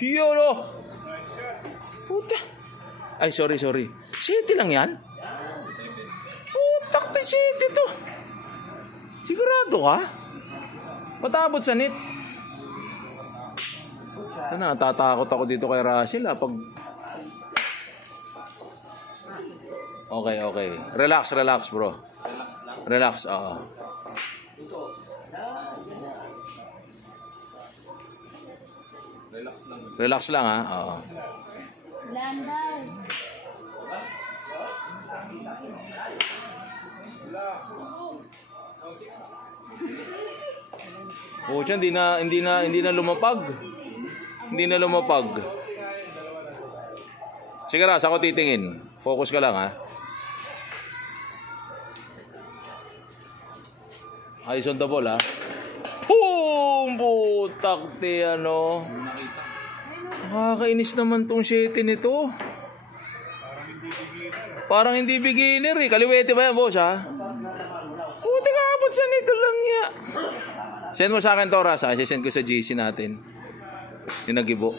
Yun o. Puta. Ay, sorry. City lang yan? Putak na city to. Sigurado ka? Patabot sa net. Ito na, tatakot ako dito kay Russell pag... Okay. Relax bro. Relax, oo. Relax lang ha, oo. Landal. Oh, siya, hindi na lumapag. Hindi na lumapag. Sige Ras, ako titingin. Focus ka lang ha. Eyes on the ball ha. Boom! Butak ti ano. Nakakainis naman tong shete nito. Parang hindi beginner eh. Kaliwete ba yan boss ha? Puti ka abot sa nito lang ya. Send mo sa akin to Ras ha. Send ko sa GC natin. Yung nagibo.